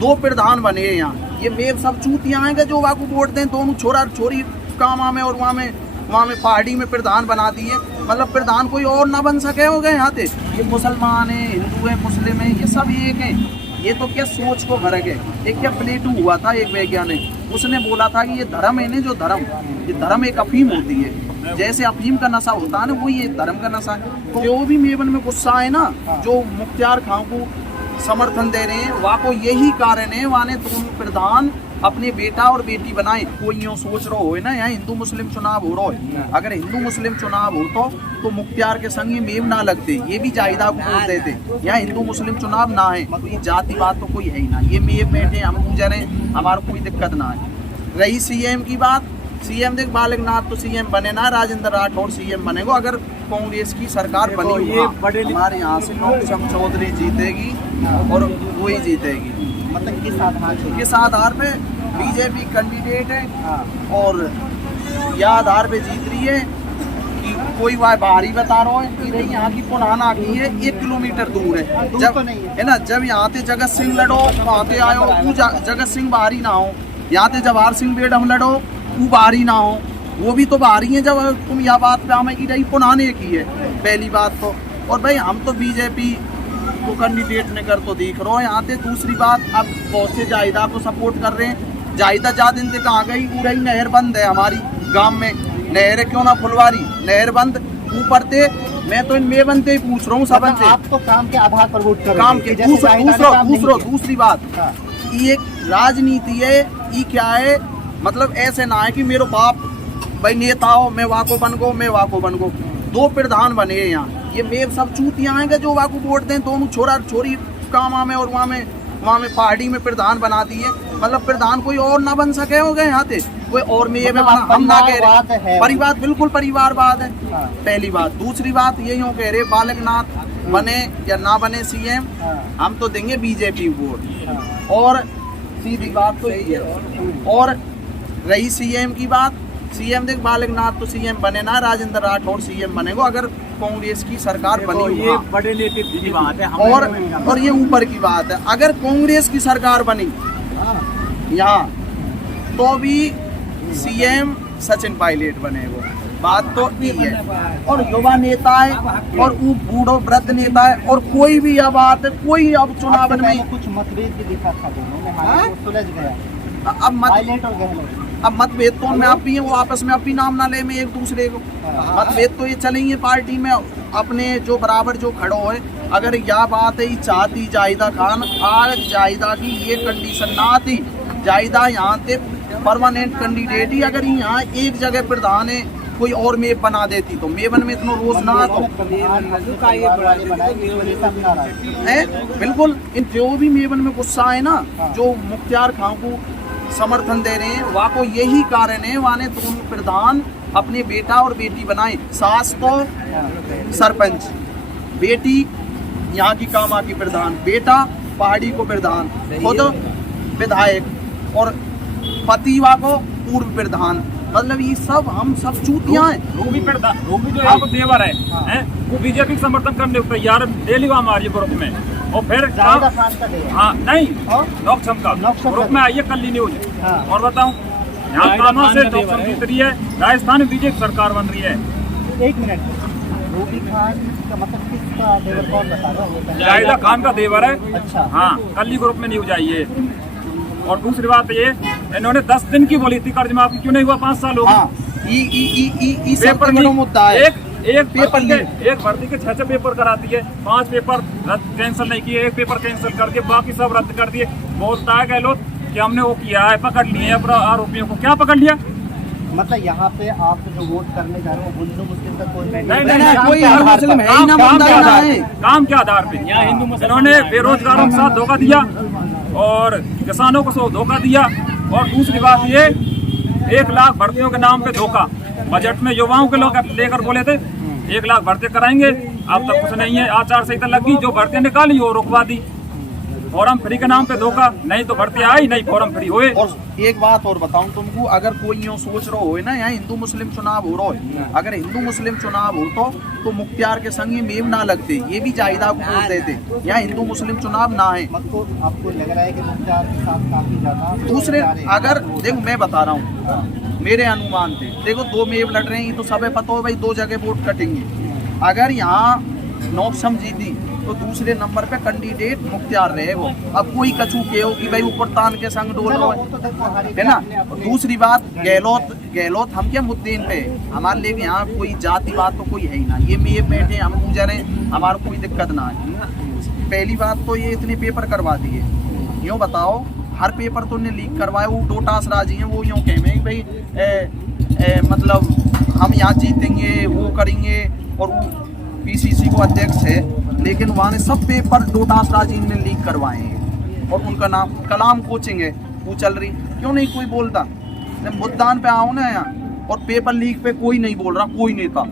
2 प्रधान बने हैं यहाँ। ये मेव सब चूतियाँ हैं जो वहाँ को वोट दें, दोनों छोरा छोरी कामा में और वहाँ में पहाड़ी में प्रधान बना दिए। मतलब प्रधान कोई और ना बन सके हो गए यहाँ पे। ये मुसलमान है, हिंदू है, मुस्लिम है, ये सब एक हैं। ये तो क्या सोच को फर्क है। एक क्या प्लेटू हुआ था एक वैज्ञानिक, उसने बोला था कि ये धर्म है ना, जो धर्म, ये धर्म एक अफीम होती है, जैसे अफीम का नशा होता है ना, वो ये धर्म का नशा है। तो जो भी मेवन में गुस्सा है ना, जो मुख्तार खां को समर्थन दे रहे हैं, वहाँ को यही कारण है, वहाँ ने दोनों प्रधान अपने बेटा और बेटी बनाए। कोई यूँ सोच रहा हो ना, यहाँ हिंदू मुस्लिम चुनाव हो रहा है, अगर हिंदू मुस्लिम चुनाव हो तो मुख्तार के संग ये मेव ना लगते, ये भी जायदा को वोट देते। यहाँ हिंदू मुस्लिम चुनाव ना है, तो ये जातिवाद तो कोई है ही ना, ये मेव बैठे हम गुजर हैं, हमारा कोई दिक्कत ना है। रही सीएम की बात, सीएम देख बालकनाथ तो सीएम बने ना, राजेंद्र राठौड़ सीएम बनेगा अगर कांग्रेस की सरकार बनी हुई। हमारे यहाँ से नौशम चौधरी जीतेगी और वही जीतेगी। मतलब किस आधार पे? बीजेपी कैंडिडेट है और यह आधार पे जीत रही है कि कोई वह बाहरी बता रहा है कि नहीं, यहाँ की पुराना की है 1 किलोमीटर दूर है। जब है ना, जब यहाँ पे जगत सिंह लड़ो वहाँ पे आयो, तू जगत सिंह बाहरी ना हो, यहाँ पे जवाहर सिंह बेडम लड़ो तू बाहरी ना हो, वो भी तो बाहरी है। जब तुम यह बात पे हमें की रही पुराने की है पहली बात तो। और भाई हम तो बीजेपी को कैंडिडेट ने कर तो दिख रहा है यहाँ पे। दूसरी बात, अब बहुत से जायदा को सपोर्ट कर रहे हैं। जायदा जा दिन से कहाँ गई, पूरा ही नहर बंद है हमारी गांव में, नहर क्यों ना फुलवारी, नहर बंद ऊपर थे। मैं तो इन मेवन से ही पूछ रहा हूँ सब से, आप तो काम के आधार पर वोट कर काम के। दूसरी बात, ये एक राजनीति है, ये क्या है, मतलब ऐसे ना है कि मेरे बाप भाई नेता हो, मैं वहाँ को बन गो, मैं वहाँ को बन गो। 2 प्रधान बने हैं यहाँ। ये मेव सब चूतियाँ हैं जो वहाँ को वोट दें, दोनों छोरा छोरी कामा में और वहाँ में पहाड़ी में प्रधान बना दिए। मतलब प्रधान कोई और ना बन सके हो गए यहाँ पे, कोई और में ये हम ना कह रहे परिवार, बिल्कुल परिवारवाद है पहली बात। दूसरी बात ये यूँ कह रहे बालकनाथ बने या ना बने सीएम, हम तो देंगे बीजेपी वोट। और सीधी बात तो यही है। और रही सीएम की बात, सीएम देख बालकनाथ तो सीएम बने ना, राजेंद्र राठौड़ सीएम बनेगा अगर कांग्रेस की सरकार बनी हुई। ये बड़े नेता की बात है। और ये ऊपर की बात है, अगर कांग्रेस की सरकार बनी यहाँ तो भी सीएम सचिन पायलट बनेगा, बात तो ये है। और युवा नेता है और वो बूढ़ो वृद्ध नेता है, और कोई भी यह बात है, कोई अब चुनाव में कुछ मतभेद भी दिखा था दोनों में, हालांकि सुलझ गया। अब मतभेद तो उनमें आप भी हैं, वो आपस में अपनी नाम ना ले में एक दूसरे को। मतभेद तो ये चलेंगे पार्टी में अपने जो बराबर जो खड़ो है। अगर यह बात है चाहती जाहिदा खान, आज जाहिदा की ये कंडीशन ना आती, जाहिदा यहाँ से परमानेंट कैंडिडेट ही अगर यहाँ एक जगह प्रधान है कोई और मेव बना देती तो मेवन में इतना रोज ना तो है। बिल्कुल, इन जो भी मेवन में गुस्सा है ना, जो मुख्तार खां को समर्थन दे रहे हैं, वहाँ को यही कारण है, वहाँ ने दोनों प्रधान अपने बेटा और बेटी बनाए। सास तो सरपंच, बेटी यहाँ की कामा की प्रधान, बेटा पहाड़ी को प्रधान, खुद विधायक और पतिवा को पूर्व प्रधान। मतलब ये सब हम सब चूतियाँ हैं। रूबी जो आपको देवर है वो बीजेपी का समर्थन करने को तैयार डेली वहाँ हमारे ग्रुप में। और फिर हाँ नहीं नौक्षम का ग्रुप में आइए कल न्यूज। और बताऊँ यहाँ कानों से नौक्षम जीत रही है, राजस्थान में बीजेपी सरकार बन रही है। 1 मिनट, रूबी खान का मतलब किसका देवर, कौन बता रहा है? जाहिदा खान का देवर है। अच्छा हाँ, कल ग्रुप में न्यूज आई है। और दूसरी बात ये, इन्होंने 10 दिन की बोली थी कर्ज माफी, क्यों नहीं हुआ? 5 साल हो गए। पेपर नहीं मुद्दा है। एक भर्ती के 6 पेपर कराती है, 5 पेपर कैंसिल नहीं किए, 1 पेपर कैंसिल कर दिए, बाकी सब रद्द कर दिए। बोलता है गहलोत कि हमने वो किया है, पकड़ लिए आरोपियों को। क्या पकड़ लिया? मतलब यहाँ पे आप जो वोट करने जा रहे हो हिंदू मुस्लिम का कोई काम के आधार पे इन्होंने बेरोजगारों के साथ धोखा दिया और किसानों को धोखा दिया। और दूसरी बात ये, 1 लाख भर्तियों के नाम पे धोखा। बजट में युवाओं के लोग लेकर बोले थे 1 लाख भर्ती कराएंगे, अब तक कुछ नहीं है। आचार संहिता लगी, जो भर्ती निकाली वो रुकवा दी। फॉर्म फ्री के नाम पे धोखा, नहीं तो भर्ती आई नहीं फॉर्म फ्री हुए। और एक बात और बताऊं तुमको, अगर कोई यूँ सोच रहा हो ना यहाँ हिंदू मुस्लिम चुनाव हो रहा है, अगर हिंदू मुस्लिम चुनाव हो तो मुख्तियार के संग ये मेम ना लगते, ये भी जायदा को वोट देते। यहाँ हिंदू मुस्लिम चुनाव ना है। आपको लग रहा है कि मुख्तार के साथ काफी ज्यादा दूसरे अगर देखो मैं बता रहा हूँ मेरे अनुमान थे, देखो 2 मेव लड़ रहे हैं तो सबे पता हो भाई 2 जगह वोट कटेंगे। अगर यहाँ नौक्षम जीती तो दूसरे नंबर पे कैंडिडेट मुख्तियार रहे वो। अब कोई कछू के हो कि भाई ऊपर तान के संग डोल है ना। दूसरी बात गहलोत हम क्या मुद्दे पे हमारे लिए यहाँ कोई जाति बात तो कोई है ही ना, ये मेव बैठे हम गुजरे हमारा कोई दिक्कत ना है। पहली बात तो ये इतने पेपर करवा दिए, यूँ बताओ हर पेपर तो उन्हें लीक करवाए, वो टोटास राजी हैं, वो यूँ कहें भाई मतलब हम यहाँ जीतेंगे वो करेंगे, और वो पीसीसी को अध्यक्ष है लेकिन वहाँ ने सब पेपर डोटास राजी ने लीक करवाए हैं और उनका नाम कलाम कोचिंग है वो चल रही। क्यों नहीं कोई बोलता? मुद्दान पे आओ ना यहाँ, और पेपर लीक पे कोई नहीं बोल रहा, कोई नेता।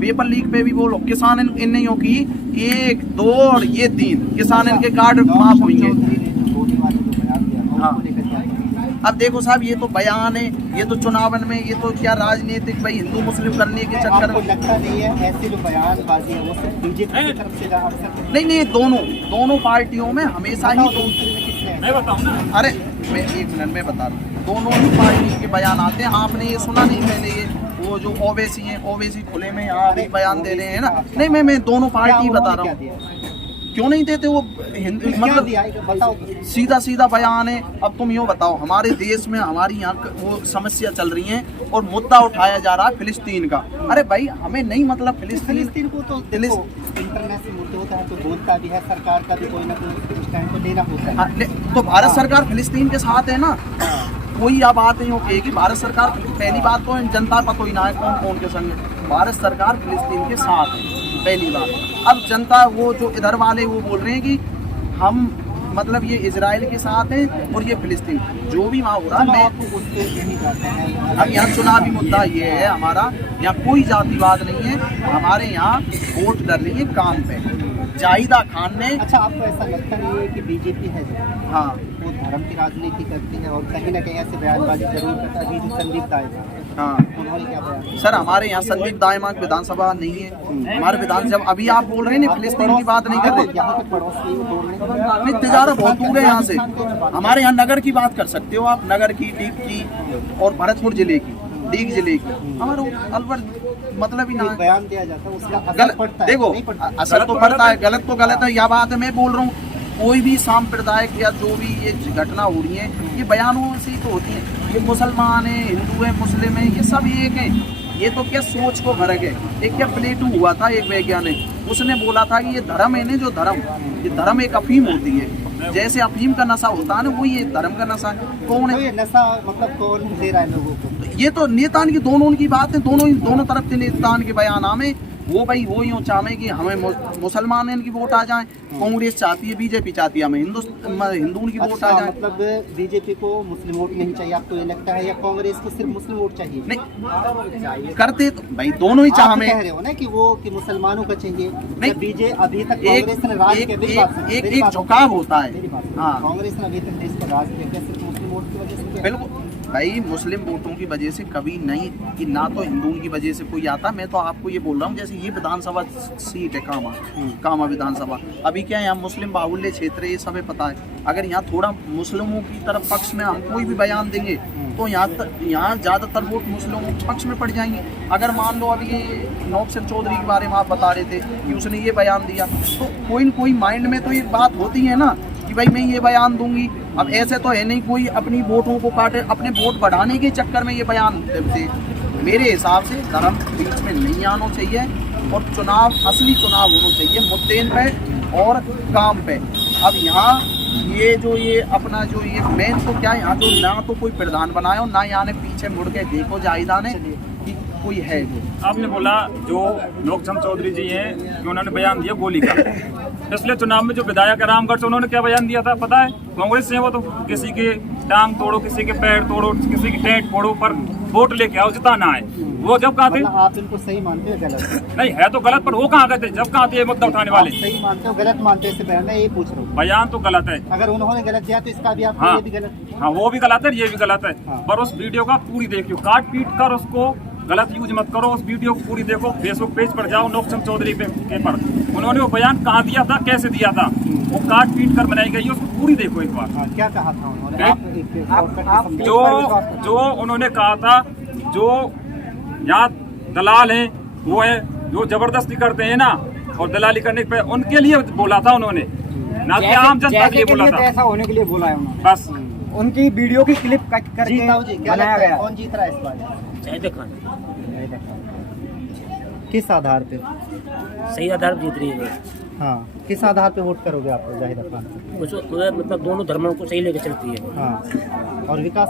पेपर लीक पे भी बोलो, किसान इन नहीं हो कि 1 2 और ये 3 किसान इनके कार्ड माफ होंगे। हाँ अब देखो साहब ये तो बयान है, ये तो चुनावन में ये तो क्या राजनीतिक भाई हिंदू मुस्लिम करने के चक्कर में लगता नहीं है ऐसे जो बयानबाजी है वो सिर्फ बीजेपी की तरफ से नहीं दोनों पार्टियों में हमेशा ही मैं बताऊं ना, अरे मैं 1 मिनट में बता रहा हूँ, दोनों ही पार्टी के बयान आते हैं। आपने ये सुना नहीं पहले ये वो जो ओवैसी हैं, ओवैसी खुले में यहाँ भी बयान दे रहे हैं ना। नहीं मैं दोनों पार्टी बता रहा हूँ, क्यों नहीं देते वो हिंदू मतलब सीधा बयान है। अब तुम यूँ बताओ हमारे देश में हमारी यहाँ वो समस्या चल रही है और मुद्दा उठाया जा रहा है फिलिस्तीन का। अरे भाई हमें नहीं मतलब फिलिस्तीन को तो इंटरनेशनल मुद्दे होता है तो बोलता भी है, सरकार का भी कोई ना कोई स्टैंड तो लेना होता है। तो भारत सरकार फिलिस्तीन के साथ है ना, कोई अब बात नहीं होगी कि भारत सरकार, पहली बात तो जनता का तो ही ना है कौन के संग है, भारत सरकार फिलिस्तीन के साथ है पहली बात। अब जनता वो जो इधर वाले वो बोल रहे हैं कि हम मतलब ये इजराइल के साथ है और ये फिलिस्तीन जो भी वहाँ हो रहा है। अब यहाँ चुनावी मुद्दा ये है हमारा, यहाँ कोई जातिवाद नहीं है, हमारे यहाँ वोट कर रही है काम पे। जाहिदा खान ने अच्छा आपको ऐसा लगता नहीं है कि बीजेपी है जो हाँ वो धर्म की राजनीति करती है और कहीं ना कहीं ऐसे बयानबाजी जरूर करता है? संदीप दायमा हाँ उन्होंने क्या बयान? सर हमारे यहाँ संदीप दायमा विधानसभा नहीं है, हमारे विधानसभा अभी आप बोल रहे हैं ना फिलिस्तीन की बात नहीं कर रहे, यहाँ के पड़ोसी बोल रहे हैं नहीं तिजारा बहुत दूर है यहाँ से। हमारे यहाँ नगर की बात कर सकते हो आप, नगर की, डीग की और भरतपुर जिले की, डीग जिले की, हमारे अलवर मतलब ही ना बयान दिया जाता है उसका असर पड़ता है। देखो असर तो पड़ता है, गलत तो गलत है, यह बात है। मैं बोल रहा हूँ कोई भी सांप्रदायिक या जो भी ये घटना हो रही है ये बयानों से ही तो होती है। ये मुसलमान है, हिंदू है, मुस्लिम है, ये सब एक है। ये तो क्या सोच को फर्क है। एक क्या प्लेटू हुआ था एक वैज्ञानिक, उसने बोला था कि ये धर्म है ना, जो धर्म, ये धर्म एक अफीम होती है, जैसे अफीम का नशा होता है ना वो ये धर्म का नशा है। कौन है ये नशा मतलब कौन दे रहा है लोगों को? ये तो नेतान की दोनों उनकी बात है, दोनों तरफ के नेतान के बयान में वो भाई वो यूँ चाहे कि हमें मुसलमान इनकी वोट आ जाए, कांग्रेस चाहती है, बीजेपी चाहती है हमें हिंदू की वोट आ जाए। मतलब बीजेपी को मुस्लिम वोट नहीं चाहिए आपको ये लगता है, या कांग्रेस को सिर्फ मुस्लिम वोट चाहिए? नहीं करते तो भाई दोनों ही चाह में कह रहे हो ना कि वो कि मुसलमानों का चाहिए। नहीं बीजेपी अभी तक कांग्रेस ने राज किया, एक झुकाव होता है। हाँ कांग्रेस ने अभी तक देश पर राज किया, सिर्फ मुस्लिम वोट की वजह से? बिल्कुल भाई मुस्लिम वोटों की वजह से कभी नहीं कि ना तो हिंदुओं की वजह से कोई आता। मैं तो आपको ये बोल रहा हूँ जैसे ये विधानसभा सीट है कामा विधानसभा, अभी क्या है यहाँ मुस्लिम बाहुल्य क्षेत्र है, ये सब पता है। अगर यहाँ थोड़ा मुस्लिमों की तरफ पक्ष में हम कोई भी बयान देंगे तो यहाँ ज़्यादातर वोट मुस्लिमों के पक्ष में पड़ जाएंगे। अगर मान लो अभी ये नौक्षम चौधरी के बारे में आप बता रहे थे कि उसने ये बयान दिया, तो कोई न कोई माइंड में तो ये बात होती है ना कि भाई मैं ये बयान दूंगी। अब ऐसे तो है नहीं कोई अपनी वोटों को काटे, अपने वोट बढ़ाने के चक्कर में ये बयान देते। मेरे हिसाब से धर्म बीच में नहीं आना चाहिए और चुनाव असली चुनाव होना चाहिए मुद्दे पे और काम पे। अब यहाँ ये जो ये अपना जो ये मेन तो क्या है, यहाँ जो ना तो कोई प्रधान बनाया हो, ना यहाँ ने पीछे मुड़ के देखो जाहिदा ने कि कोई है। आपने बोला जो नौक्षम चौधरी जी हैं कि उन्होंने बयान दिया गोली का, पिछले चुनाव में जो विधायक है रामगढ़ से, उन्होंने क्या बयान दिया था पता है? कांग्रेस से वो तो किसी के टांग तोड़ो, किसी के पैर तोड़ो, किसी की टेंट फोड़ो, पर वोट लेके आओ, जिताना है। वो जब कहा थे मतलब आप इनको सही मानते हो गलत? नहीं है तो गलत, पर वो कहाँ गए थे जब कहाँ थे ये मुद्दा उठाने वाले? सही मानते हो गलत मानते हो? इससे पहले मैं यही पूछ रहा हूँ। बयान तो गलत है। अगर उन्होंने गलत दिया तो इसका भी आप हाँ, ये भी गलत? हाँ वो भी गलत है, ये भी गलत है। हाँ। पर उस वीडियो का पूरी देखियो, काट पीट कर उसको गलत यूज मत करो। उस वीडियो को पूरी देखो, फेसबुक पेज पर जाओ, नौक्षम चौधरी के पर उन्होंने वो बयान कहाँ दिया था, कैसे दिया था, वो काट पीट कर बनाई गई है, उसको पूरी देखो एक बार। हाँ, क्या कहा था उन्होंने? आप जो उन्होंने कहा था, जो यहाँ दलाल हैं वो है जो जबरदस्ती करते हैं ना, और दलाली करने पे उनके लिए बोला था उन्होंने, ना कि आम जनता के लिए बोला था। ऐसा होने के लिए बोला है उन्होंने। बस उनकी वीडियो की क्लिप कट करके जीता जी, क्या बनाया लगता है गया। कौन जीत रहा है इस बार? जाहिद खान किस आधार पे? सही आधार जीत रही है। हाँ, किस आधार पे वोट करोगे आप जाहिद खान? वो मतलब दोनों धर्मों को सही लेके चलती है। हाँ, और विकास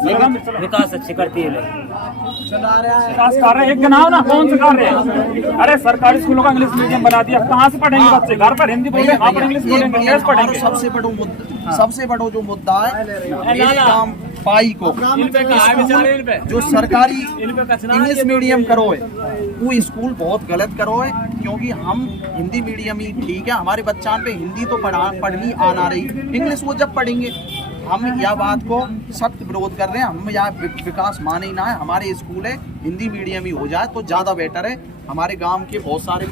विकास अच्छे करती है। विकास कर रहे हैं, एक गिनाओ ना कौन से कर रहे हैं? अरे सरकारी स्कूलों का इंग्लिश मीडियम बना दिया, कहाँ से पढ़ेंगे बच्चे? घर पर हिंदी बोलेंगे, वहाँ पर इंग्लिश बोलेंगे, ये कैसे पढ़ेंगे? सबसे बड़ा जो मुद्दा है इस काम पाई को जो सरकारी इंग्लिश मीडियम करो है, वो स्कूल बहुत गलत करो है, क्योंकि हम हिंदी मीडियम ही ठीक है, हमारे बच्चान पे हिंदी तो पढ़नी आना रही, इंग्लिश वो जब पढ़ेंगे। हम यह बात को सख्त विरोध कर रहे हैं। हम यहाँ विकास माने ही ना है, हमारे स्कूल है हिंदी मीडियम ही हो जाए तो ज़्यादा बेटर है। हमारे गांव के बहुत सारे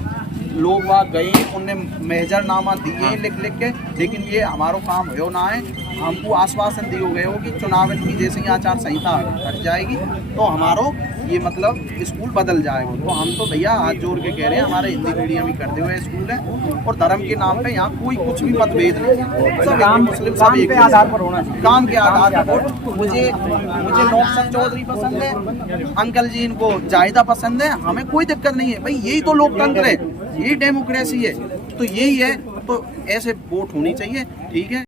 लोग वहाँ गए, उनने मेजरनामा दिए लिख लिख के, लेकिन ये हमारो काम हो ना है। हमको आश्वासन दिए गए हो कि चुनाव की जैसे ही आचार संहिता हट जाएगी तो हमारो ये मतलब स्कूल बदल जाएगा। तो हम तो भैया हाथ जोड़ के कह रहे हैं, हमारे हिंदी मीडियम ही करते हुए स्कूल है, और धर्म के नाम पे यहाँ कोई कुछ भी मतभेद नहीं, सब हिंदू मुस्लिम सब एक आधार पर होना चाहिए। काम के आधार पर। मुझे नौक्षम चौधरी पसंद है, अंकल जी इनको जाहिदा पसंद है, हमें कोई दिक्कत नहीं है भाई, यही तो लोकतंत्र है, यही डेमोक्रेसी है, तो यही है, तो ऐसे वोट होनी चाहिए। ठीक है।